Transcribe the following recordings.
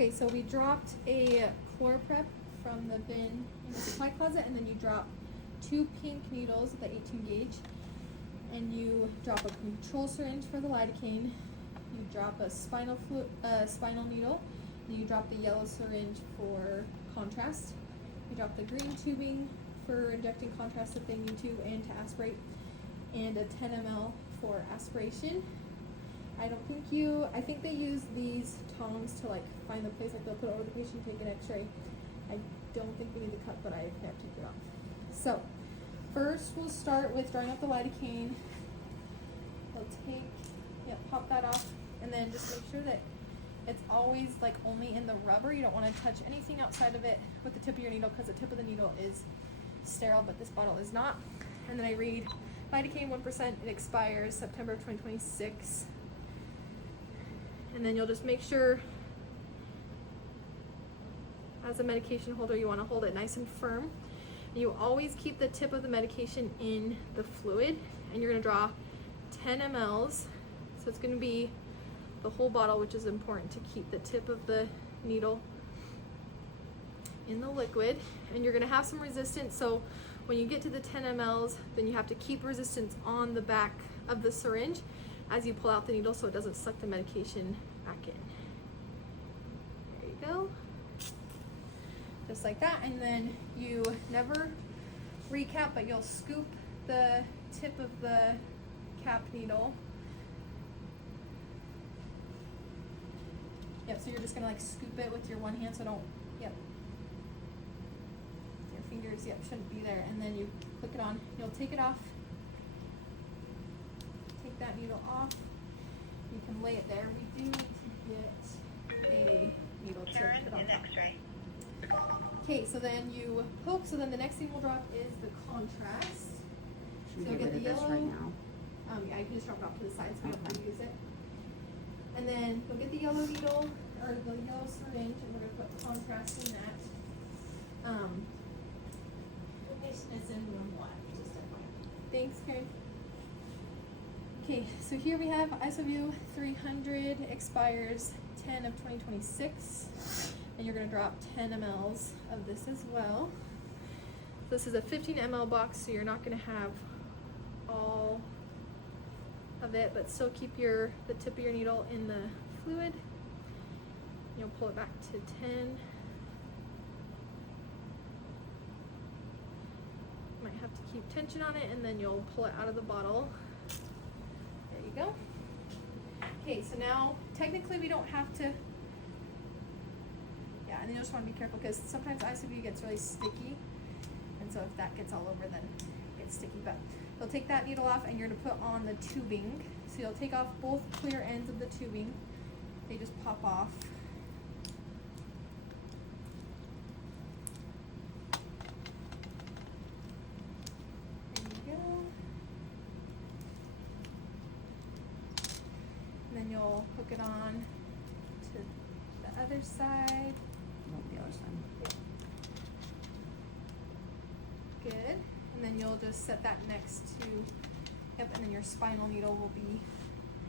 Okay, so we dropped a ChlorPrep from the bin in the supply closet, and then you drop 2 pink needles with the 18 gauge, and you drop a control syringe for the lidocaine, you drop a spinal needle, and you drop the yellow syringe for contrast, you drop the green tubing for injecting contrast if they need to and to aspirate, and a 10 ml for aspiration. I think they use these tongs to like find the place, like they'll put it over the patient, take an x-ray. I don't think we need to cut, but I have to take it off. So, first we'll start with drawing up the lidocaine. Pop that off, and then just make sure that it's always like only in the rubber. You don't want to touch anything outside of it with the tip of your needle, because the tip of the needle is sterile, but this bottle is not. And then I read lidocaine 1%, it expires September of 2026. And then you'll just make sure, as a medication holder, you want to hold it nice and firm. And you always keep the tip of the medication in the fluid, and you're going to draw 10 mLs. So it's going to be the whole bottle, which is important to keep the tip of the needle in the liquid. And you're going to have some resistance, so when you get to the 10 mLs, then you have to keep resistance on the back of the syringe as you pull out the needle so it doesn't suck the medication back in. There you go. Just like that. And then you never recap, but you'll scoop the tip of the cap needle. Yep, so you're just gonna like scoop it with your one hand, so don't, yep. Your fingers, yep, shouldn't be there. And then you click it on, you'll take it off. Take that needle off. You can lay it there. We do need to get a needle to put on top. Okay, so then you poke, so then the next thing we'll drop is the contrast. Should So we get rid of this right now? Yeah, you can just drop it off to the side so we don't have to use it. And then you'll get the yellow needle, or the yellow syringe, and we're going to put contrast in that. It's in room 1, just FYI. Thanks, Karen. Okay, so here we have ISOView 300, expires 10 of 2026. And you're going to drop 10 mLs of this as well. This is a 15 ml box, so you're not going to have all of it, but still keep the tip of your needle in the fluid. You'll pull it back to 10. Might have to keep tension on it, and then you'll pull it out of the bottle. There you go. Okay, so now technically we don't have to. Yeah, and you just want to be careful because sometimes ICV gets really sticky, and so if that gets all over, then it gets sticky. But you'll take that needle off, and you're going to put on the tubing. So you'll take off both clear ends of the tubing. They just pop off. There you go. And then you'll hook it on to the other side. The other side. Good. And then you'll just set that next to, yep, and then your spinal needle will be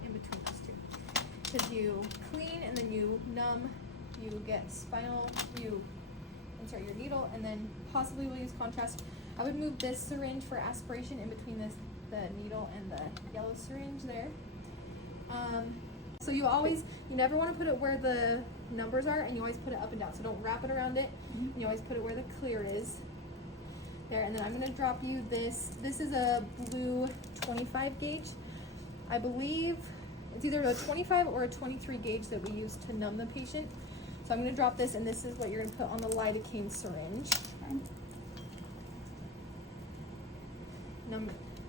in between those two. Because you clean and then you numb, you get spinal, you insert your needle, and then possibly we'll use contrast. I would move this syringe for aspiration in between the needle and the yellow syringe there. So you never want to put it where the numbers are, and you always put it up and down. So don't wrap it around it, and you always put it where the clear is. There, and then I'm going to drop you this. This is a blue 25 gauge. I believe it's either a 25 or a 23 gauge that we use to numb the patient. So I'm going to drop this, and this is what you're going to put on the lidocaine syringe. Okay.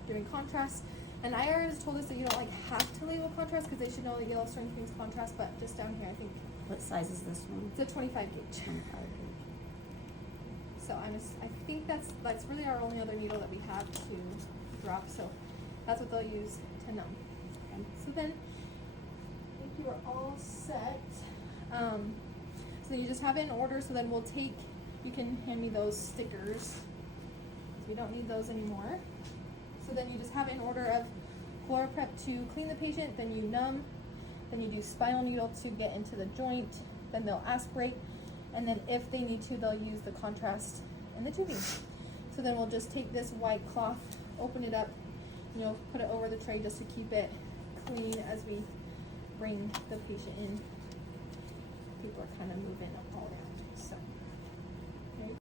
Doing contrast. And IR has told us that you don't have to label contrast because they should know that yellow syringe means contrast, but just down here I think. What size is this one? It's a 25 gauge. 25 gauge. So I think that's really our only other needle that we have to drop. So that's what they'll use to numb. Okay. So then I think you are all set. So then you just have it in order. So then you can hand me those stickers. We don't need those anymore. So then you just have it in order of ChlorPrep to clean the patient, then you numb, then you do spinal needle to get into the joint, then they'll aspirate, and then if they need to, they'll use the contrast in the tubing. So then we'll just take this white cloth, open it up, you know, put it over the tray just to keep it clean as we bring the patient in. People are kind of moving all around, so.